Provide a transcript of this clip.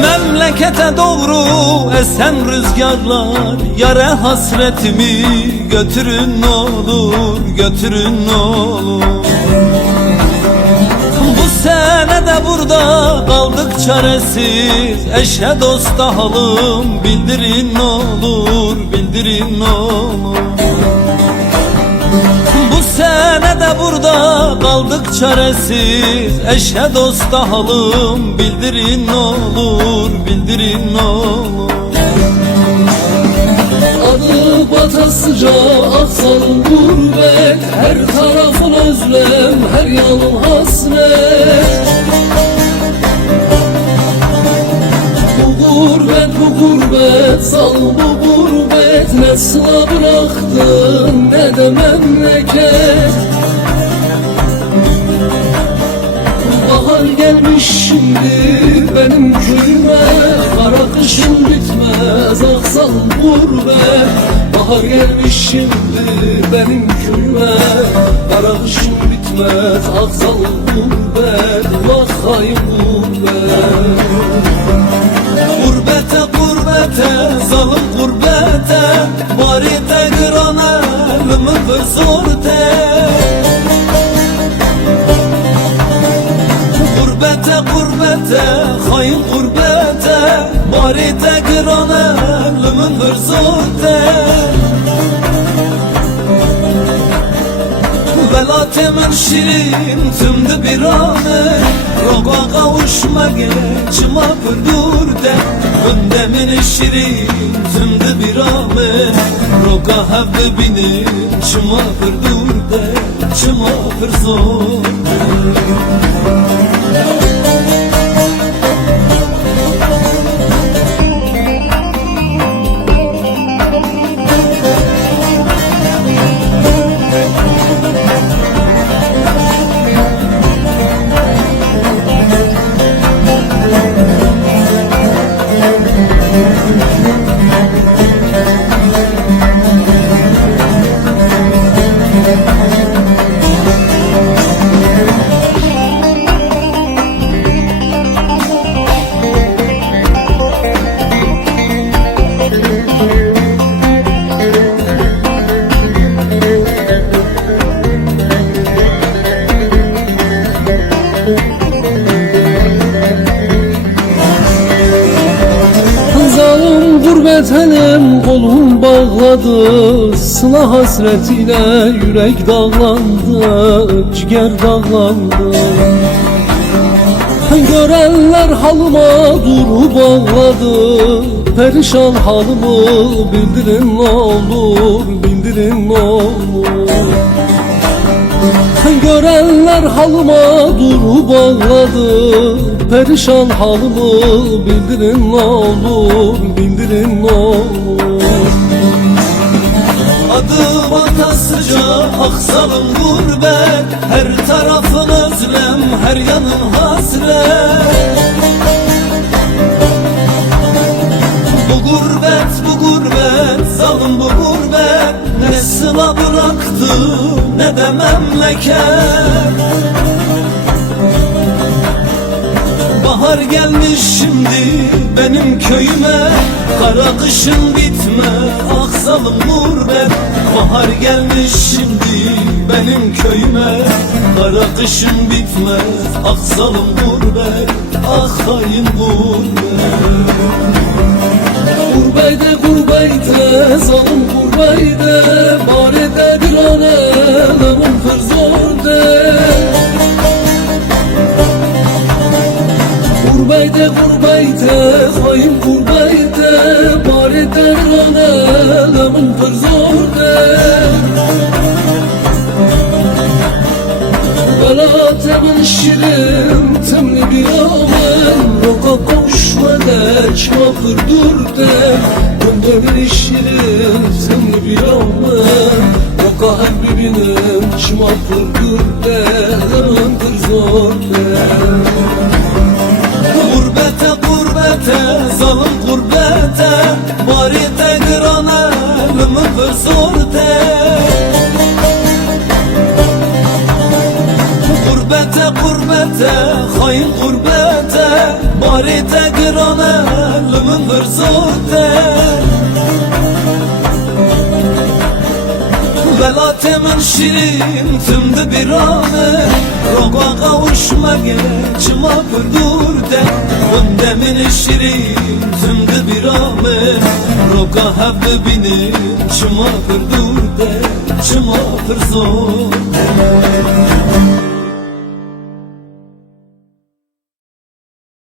Memlekete doğru esen rüzgarlar Yare hasretimi götürün olur, götürün olur. Bu sene de burada kaldık çaresiz Eşe dosta halım bildirin olur, bildirin olur bu sene de burada kaldık çaresiz. Eşe dosta halım bildirin olur Bildirin olur. Adı batasıca aksan gurbet. Her tarafın özlem, her yanın hasret. Bu gurbet, bu gurbet, sal bu gurbet Ne sıla bıraktın, ne de memleket. Bahar gelmiş şimdi benim köyüme. Kara kışın bitmez aksal gurbet Bahar gelmiş şimdi benim köyüme. Kara kışın bitmez aksal gurbet hain gurbet gurbete zalim gurbete Bari tegran elimi kızorte Gurbete gurbete hain gurbete Bari tegran elimi kızorte Velatimin şirin tümdü bir anı. Roga kavuşma geçma pürdürde Gündemin şirin tümdü bir anı. Roga hevde binin çıma pürdürde Çıma pürzorde Zalim gurbet elim kolum bağladı Sıla hasretiyle yürek dağlandı Ciğer dağlandı. Görenler halıma duru bağladı Perişan halımı bildirin ne olur Bildirin ne olur. Görenler halıma duru bağladı Perişan halımı bildirin ne olur Bildirin ne olur. Adım atasıca aksalım gurbet Her tarafın özlem her yanın hasret. Bu gurbet bu gurbet zalim bu gurbet Ne sıla bıraktı ne de memleket Bahar gelmiş şimdi benim köyüme. Kara kışın bitme aksalım gurbet. Bahar gelmiş şimdi benim köyüme. Kara kışın bitmez aksalım gurbet. Ah hain gurbet. Gurbeyde gurbeyde zalim gurbeyde. Bari de gurbeyde hain gurbeyde Bari de bir an elimin kırzorde Belatemin şirin temli bir amen Roka kavuşma dek mafır dur de Göndemin şirin temli bir amen Roka her birinin çmafır dur de Hemen kır zor Gurbete hain gurbete Bari tegran elimi kızorte Belatemin şirin tümdü bir ane Roga kavuşma geçma pürdür de Bundemin şirin tümdü bir ane Roga hep binim çıma pürdür de Çıma pürzor